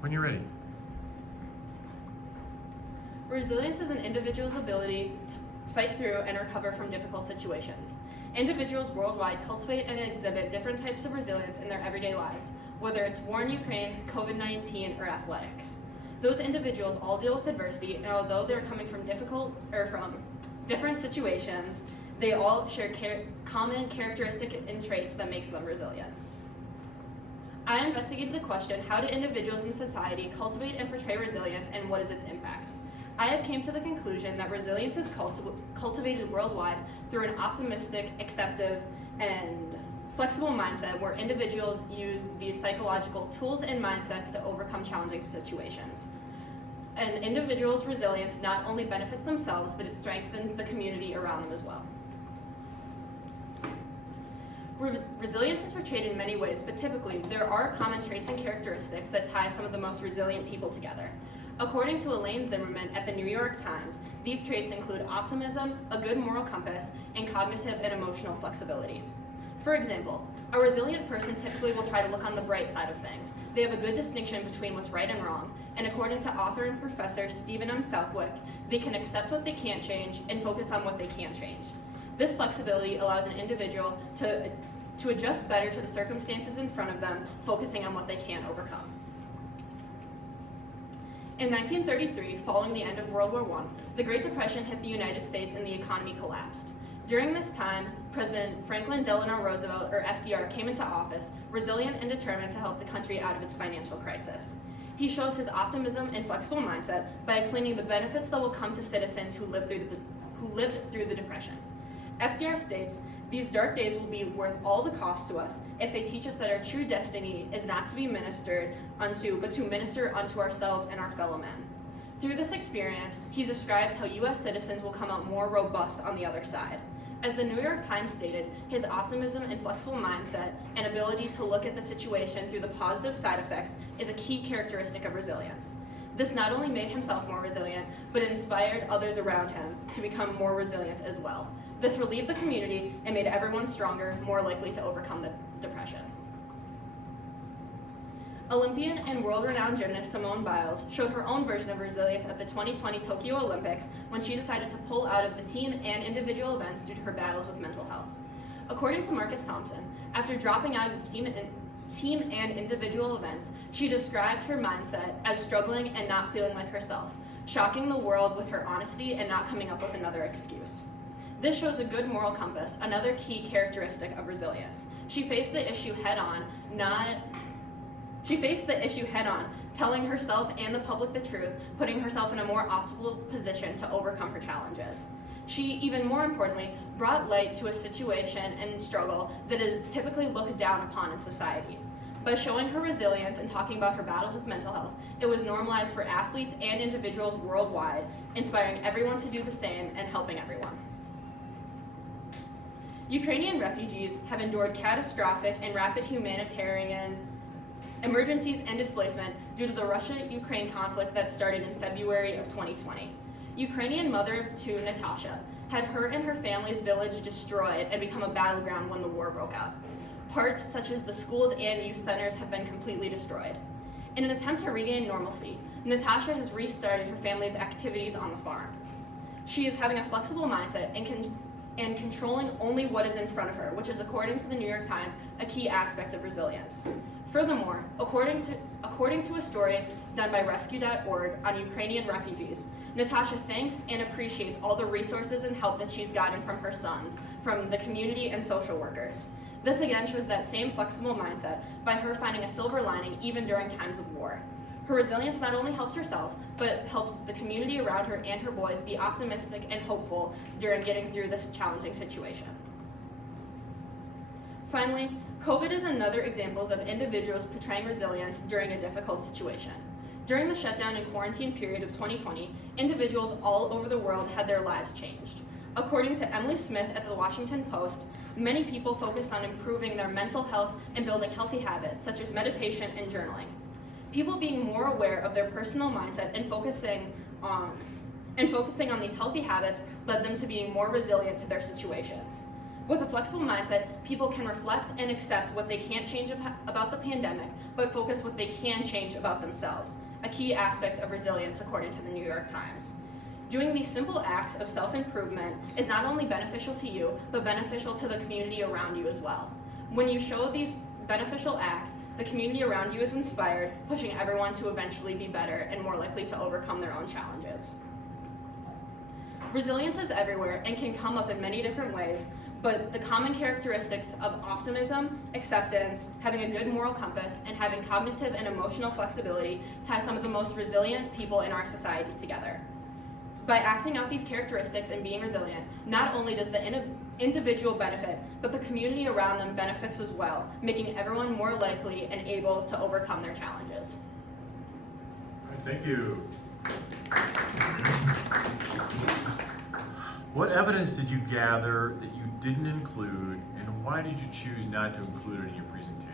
When you're ready. Resilience is an individual's ability to fight through and recover from difficult situations. Individuals worldwide cultivate and exhibit different types of resilience in their everyday lives, whether it's war in Ukraine, COVID-19, or athletics. Those individuals all deal with adversity, and although they're coming from different situations, they all share common characteristics and traits that makes them resilient. I investigated the question, how do individuals in society cultivate and portray resilience, and what is its impact? I have came to the conclusion that resilience is cultivated worldwide through an optimistic, acceptive, and flexible mindset where individuals use these psychological tools and mindsets to overcome challenging situations. An individual's resilience not only benefits themselves, but it strengthens the community around them as well. Resilience is portrayed in many ways, but typically there are common traits and characteristics that tie some of the most resilient people together. According to Elaine Zimmerman at the New York Times, these traits include optimism, a good moral compass, and cognitive and emotional flexibility. For example, a resilient person typically will try to look on the bright side of things. They have a good distinction between what's right and wrong, and according to author and professor Stephen M. Southwick, they can accept what they can't change and focus on what they can change. This flexibility allows an individual to adjust better to the circumstances in front of them, focusing on what they can overcome. In 1933, following the end of World War I, the Great Depression hit the United States and the economy collapsed. During this time, President Franklin Delano Roosevelt, or FDR, came into office, resilient and determined to help the country out of its financial crisis. He shows his optimism and flexible mindset by explaining the benefits that will come to citizens who lived through the Depression. FDR states, "These dark days will be worth all the cost to us if they teach us that our true destiny is not to be ministered unto, but to minister unto ourselves and our fellow men." Through this experience, he describes how U.S. citizens will come out more robust on the other side. As the New York Times stated, his optimism and flexible mindset and ability to look at the situation through the positive side effects is a key characteristic of resilience. This not only made himself more resilient, but inspired others around him to become more resilient as well. This relieved the community and made everyone stronger, more likely to overcome the depression. Olympian and world-renowned gymnast Simone Biles showed her own version of resilience at the 2020 Tokyo Olympics when she decided to pull out of the team and individual events due to her battles with mental health. According to Marcus Thompson, after dropping out of the team and individual events, she described her mindset as struggling and not feeling like herself, shocking the world with her honesty and not coming up with another excuse. This shows a good moral compass, another key characteristic of resilience. She faced the issue head on, telling herself and the public the truth, putting herself in a more optimal position to overcome her challenges. She, even more importantly, brought light to a situation and struggle that is typically looked down upon in society. By showing her resilience and talking about her battles with mental health, it was normalized for athletes and individuals worldwide, inspiring everyone to do the same and helping everyone. Ukrainian refugees have endured catastrophic and rapid humanitarian emergencies and displacement due to the Russia-Ukraine conflict that started in February of 2020. Ukrainian mother of two, Natasha, had her and her family's village destroyed and become a battleground when the war broke out. Parts such as the schools and youth centers have been completely destroyed. In an attempt to regain normalcy, Natasha has restarted her family's activities on the farm. She is having a flexible mindset and controlling only what is in front of her, which is, according to the New York Times, a key aspect of resilience. Furthermore, according to a story done by Rescue.org on Ukrainian refugees, Natasha thanks and appreciates all the resources and help that she's gotten from her sons, from the community and social workers. This again shows that same flexible mindset by her finding a silver lining even during times of war. Her resilience not only helps herself, but helps the community around her and her boys be optimistic and hopeful during getting through this challenging situation. Finally, COVID is another example of individuals portraying resilience during a difficult situation. During the shutdown and quarantine period of 2020, individuals all over the world had their lives changed. According to Emily Smith at the Washington Post, many people focused on improving their mental health and building healthy habits such as meditation and journaling. People being more aware of their personal mindset and focusing on these healthy habits led them to being more resilient to their situations. With a flexible mindset, people can reflect and accept what they can't change about the pandemic, but focus what they can change about themselves, a key aspect of resilience according to the New York Times. Doing these simple acts of self-improvement is not only beneficial to you, but beneficial to the community around you as well. When you show these beneficial acts, the community around you is inspired, pushing everyone to eventually be better and more likely to overcome their own challenges. Resilience is everywhere and can come up in many different ways, but the common characteristics of optimism, acceptance, having a good moral compass, and having cognitive and emotional flexibility tie some of the most resilient people in our society together. By acting out these characteristics and being resilient, not only does the individual benefit, but the community around them benefits as well, making everyone more likely and able to overcome their challenges. All right, thank you. What evidence did you gather that you didn't include, and why did you choose not to include it in your presentation?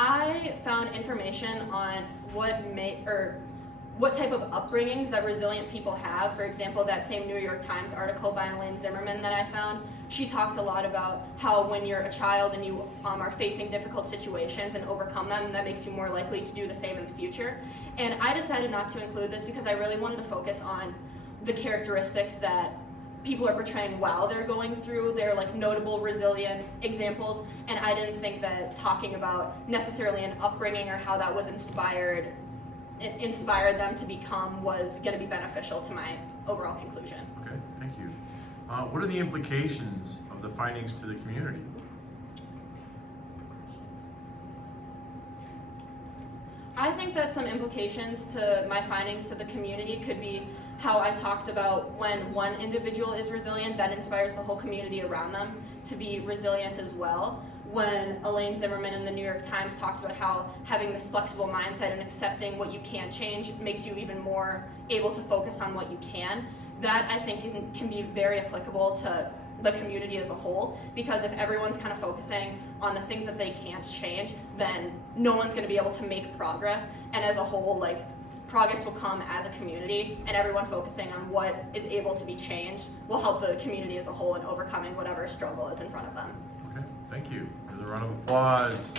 I found information on what type of upbringings that resilient people have. For example, that same New York Times article by Elaine Zimmerman that I found, she talked a lot about how when you're a child and you are facing difficult situations and overcome them, that makes you more likely to do the same in the future. And I decided not to include this because I really wanted to focus on the characteristics that people are portraying while they're going through their notable resilient examples, and I didn't think that talking about necessarily an upbringing or how that was inspired them to become was going to be beneficial to my overall conclusion. Okay, thank you. What are the implications of the findings to the community? I think that some implications to my findings to the community could be how I talked about when one individual is resilient, that inspires the whole community around them to be resilient as well. When Elaine Zimmerman in the New York Times talked about how having this flexible mindset and accepting what you can change makes you even more able to focus on what you can, that I think can be very applicable to the community as a whole, because if everyone's kind of focusing on the things that they can't change, then no one's going to be able to make progress, and as a whole, progress will come as a community, and everyone focusing on what is able to be changed will help the community as a whole in overcoming whatever struggle is in front of them. Okay, thank you. Another round of applause.